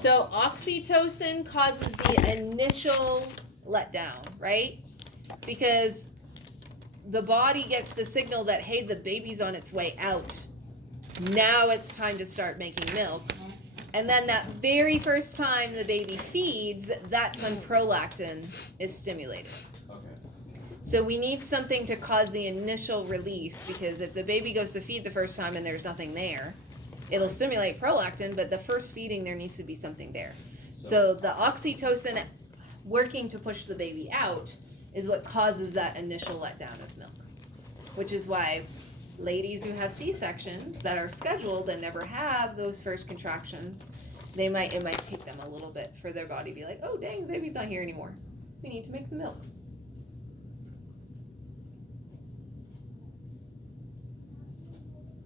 So oxytocin causes the initial letdown, right? Because the body gets the signal that, hey, the baby's on its way out. Now it's time to start making milk. And then that very first time the baby feeds, that's when prolactin is stimulated. Okay. So we need something to cause the initial release, because if the baby goes to feed the first time and there's nothing there, it'll stimulate prolactin, but the first feeding there needs to be something there. So the oxytocin working to push the baby out is what causes that initial letdown of milk, which is why ladies who have C-sections that are scheduled and never have those first contractions, it might take them a little bit for their body to be like, oh dang, the baby's not here anymore. We need to make some milk.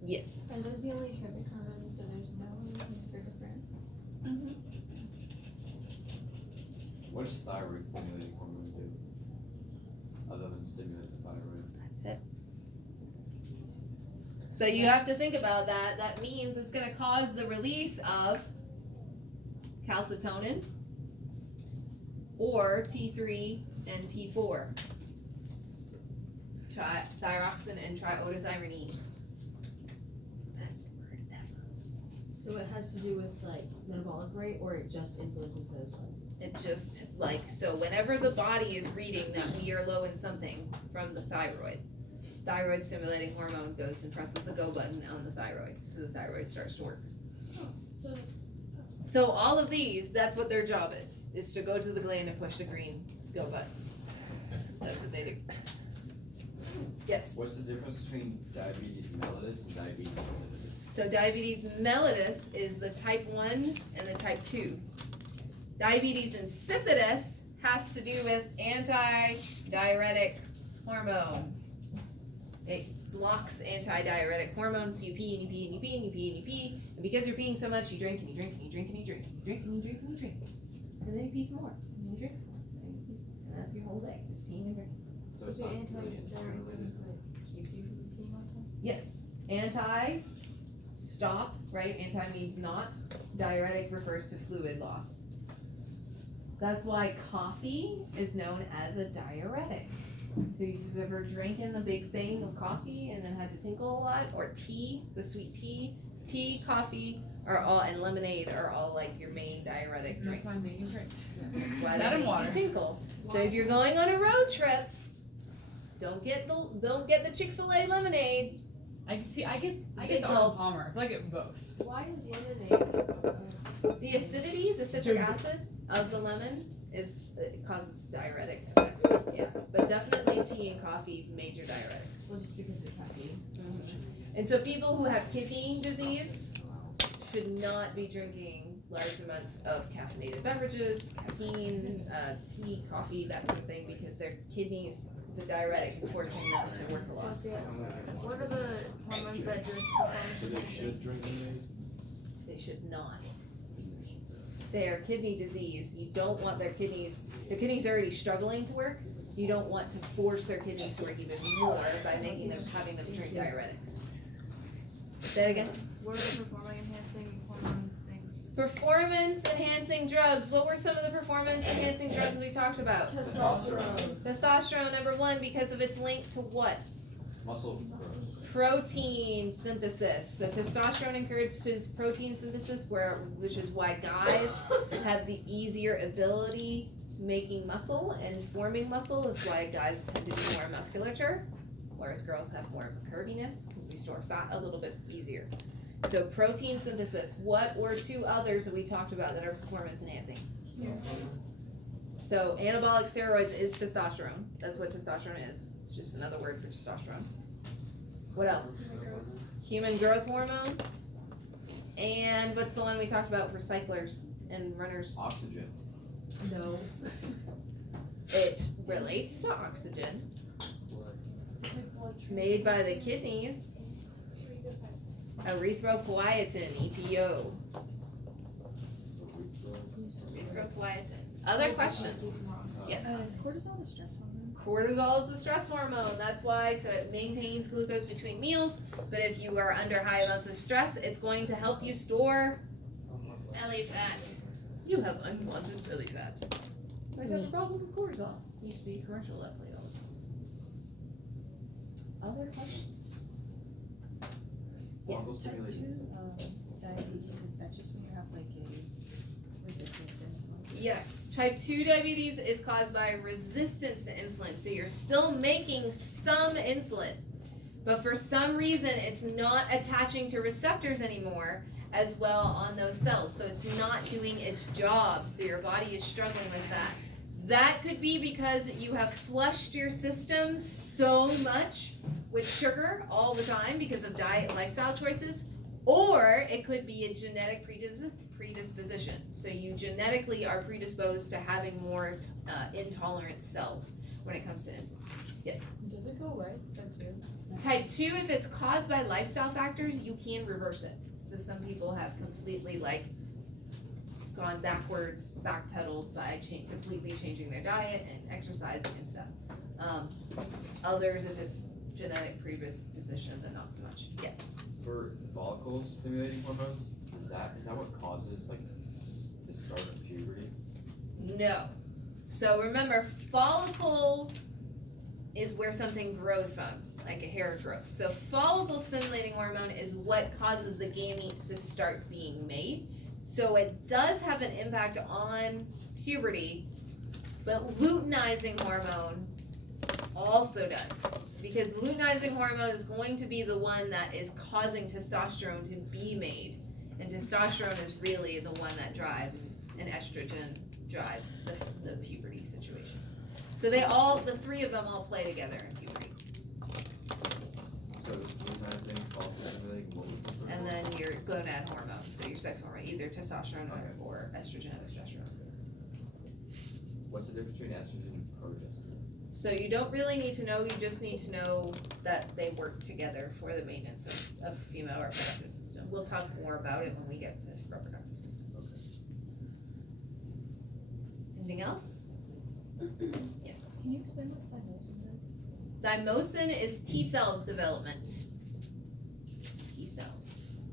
Yes. Are those the only trophic hormones, so there's no reason for different? What does thyroid stimulating hormone do? Other than stimulate the thyroid? That's it. So you have to think about that. That means it's going to cause the release of calcitonin or T3 and T4, thyroxine and triiodothyronine. Best word ever. So it has to do with like metabolic rate, or it just influences those ones? It just so whenever the body is reading that we are low in something from the thyroid stimulating hormone goes and presses the go button on the thyroid, so the thyroid starts to work. So all of these, that's what their job is to go to the gland and push the green go button. That's what they do. Yes? What's the difference between diabetes mellitus and diabetes insipidus? So diabetes mellitus is the type 1 and the type 2. Diabetes insipidus has to do with anti-diuretic hormone. It blocks anti-diuretic hormones, so you pee and you pee and you pee and you pee and you pee, and because you're peeing so much, you drink and you drink and you drink and you drink and you drink and you drink and you drink, and then you pee some more, and you drink some more, and you pee some more, and that's your whole day, just peeing and drinking. So it's So not really anti-diuretic insulin related. keeps you from peeing all the time? Yes, stop, right? Anti means not. Diuretic refers to fluid loss. That's why coffee is known as a diuretic. So if you've ever drinking the big thing of coffee and then had to tinkle a lot, or tea, the sweet tea, coffee are all, and lemonade are all like your main diuretic drinks. That's my main drinks. That's why That they and make water. you tinkle. So if you're going on a road trip, don't get the Chick-fil-A lemonade. I get Big the gulp. Arnold Palmer, so I get both. Why is lemonade? The acidity, the citric Drink. acid of the lemon it causes diuretic effects. Yeah, but definitely tea and coffee, major diuretics. Well, just because of the caffeine. And so people who have kidney disease should not be drinking large amounts of caffeinated beverages, caffeine, tea, coffee, that sort of thing, because their kidneys, it's a diuretic, it's forcing them to work a lot. What are the hormones that drink So they should drink lemonade? They should not. Their kidney disease, you don't want their kidneys are already struggling to work. You don't want to force their kidneys to work even more by having them drink diuretics. Say that again. What are the performance enhancing hormone things? Performance enhancing drugs. What were some of the performance enhancing drugs we talked about? Testosterone. Testosterone, number 1, because of its link to what? Muscle growth. Protein synthesis. So testosterone encourages protein synthesis, which is why guys have the easier ability making muscle and forming muscle. That's why guys tend to do more musculature, whereas girls have more of a curviness because we store fat a little bit easier. So protein synthesis. What were 2 others that we talked about that are performance enhancing? So anabolic steroids is testosterone. That's what testosterone is. It's just another word for testosterone. What else? Human growth hormone. And what's the one we talked about for cyclers and runners? Oxygen. No. It relates to oxygen. Made by the kidneys. Erythropoietin, EPO. Erythropoietin. Other questions? Yes. Cortisol is stress hormone. Cortisol is the stress hormone. That's why, so it maintains glucose between meals. But if you are under high amounts of stress, it's going to help you store belly fat. You have unwanted belly fat. Might have a problem with cortisol. Used to be a commercial that played all the time. Other questions? Follicle Yes. Type stimulating. 2 diabetes, is that just when you have like a resistance to insulin? Yes, type 2 diabetes is caused by resistance to insulin. So you're still making some insulin, but for some reason it's not attaching to receptors anymore as well on those cells. So it's not doing its job. So your body is struggling with that. That could be because you have flushed your system so much with sugar all the time because of diet and lifestyle choices, or it could be a genetic predisposition. So you genetically are predisposed to having more intolerant cells when it comes to insulin. Yes. Does it go away? Type 2? Type 2, if it's caused by lifestyle factors, you can reverse it. So some people have completely gone backwards, backpedaled by completely changing their diet and exercising and stuff. Others, if it's genetic predisposition, then not so much. Yes. For follicle stimulating hormones, is that what causes like the start of puberty? No. So remember, follicle is where something grows from, like a hair growth. So follicle stimulating hormone is what causes the gametes to start being made. So it does have an impact on puberty, but luteinizing hormone also does. Because luteinizing hormone is going to be the one that is causing testosterone to be made. And testosterone is really the one that drives, and estrogen drives the puberty situation. So the three of them all play together in puberty. So luteinizing, follicle stimulating, what was the third And one? then your gonad hormone, so your sex hormone, either testosterone Okay. or estrogen and progesterone. What's the difference between estrogen and progesterone? So you don't really need to know, you just need to know that they work together for the maintenance of female reproductive system. We'll talk more about it when we get to reproductive system. Okay. Anything else? Yes. Can you explain what thymosin is? Thymosin is T cell development. T cells.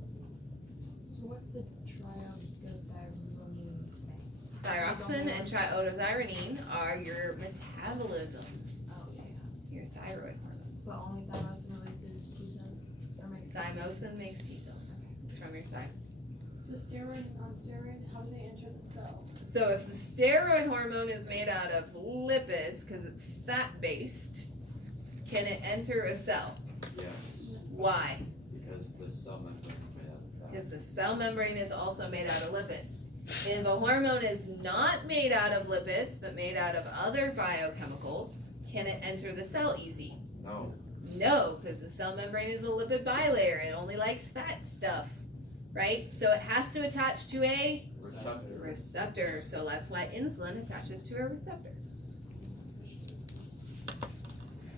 So what's the triiodothyronine? Thyroxine and triiodothyronine are your metabolism, Oh, yeah. your thyroid hormones. So only thymosin releases T cells? Or makes Thymosin makes T cells. It's from your thymus. So steroid, non-steroid, how do they enter the cell? So if the steroid hormone is made out of lipids, because it's fat-based, can it enter a cell? Yes, Why? because the cell membrane is made out of fat. Because the cell membrane is also made out of lipids. If a hormone is not made out of lipids, but made out of other biochemicals, can it enter the cell easy? No, No, because the cell membrane is a lipid bilayer. It only likes fat stuff, right? So it has to attach to a receptor. So that's why insulin attaches to a receptor.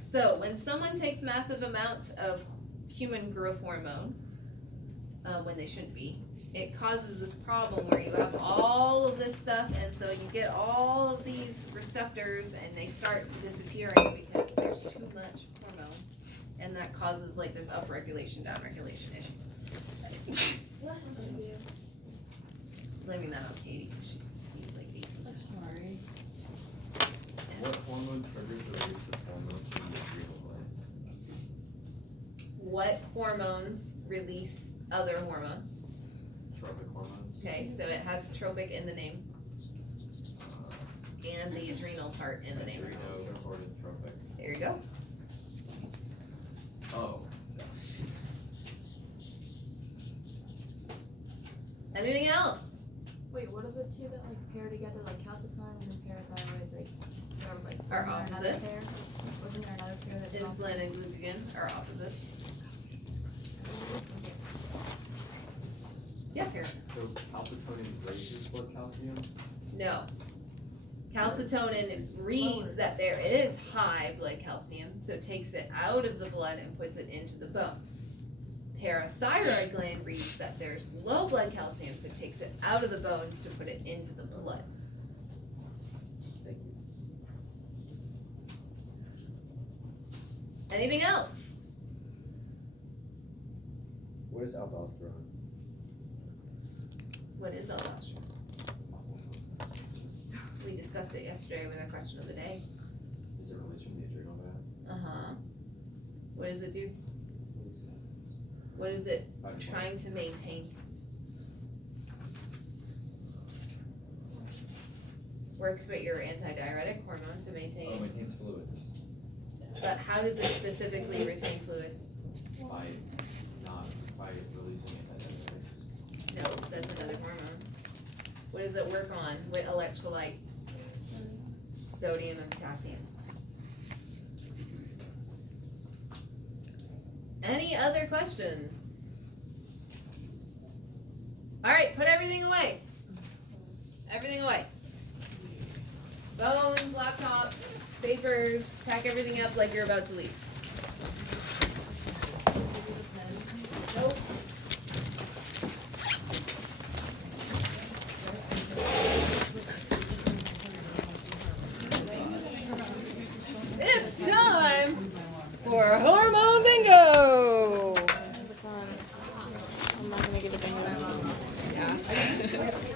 So when someone takes massive amounts of human growth hormone, when they shouldn't be, it causes this problem where you have all of this stuff, and so you get all of these receptors and they start disappearing because there's too much hormone, and that causes like this upregulation, downregulation issue. Blaming that on Katie, she sees like 18. I'm sorry. what hormone triggers the release of hormones from the adrenal gland? What hormones release other hormones? Tropic hormones? Okay, so it has tropic in the name and the adrenal part in the name. Adrenocorticotropic. There you go. Oh, Anything else? Wait, what are the two that like pair together, like calcitonin and then parathyroid, like, or like, Are wasn't there another opposites. pair? Wasn't there another pair that? Insulin and glucagon are opposites. Yes, Harry. so calcitonin raises blood calcium? No. Calcitonin reads that there is high blood calcium, so takes it out of the blood and puts it into the bones. Parathyroid gland reads that there's low blood calcium, so it takes it out of the bones to put it into the blood. Thank you. Anything else? What is aldosterone? What is aldosterone? discussed it yesterday with our question of the day. Is it released from the adrenal gland? Uh-huh. What does it do? What is it trying to maintain? Works with your antidiuretic hormone to Oh, maintain, it maintains fluids but how does it specifically retain fluids? by releasing antidiuretics. No, that's another hormone. What does it work on? What electrolytes? Sodium and potassium. Any other questions? Alright, put everything away. Everything away. Phones, laptops, papers, pack everything up like you're about to leave. Nope. It's time for Hormone Bingo! I'm not gonna get a bingo. Yeah.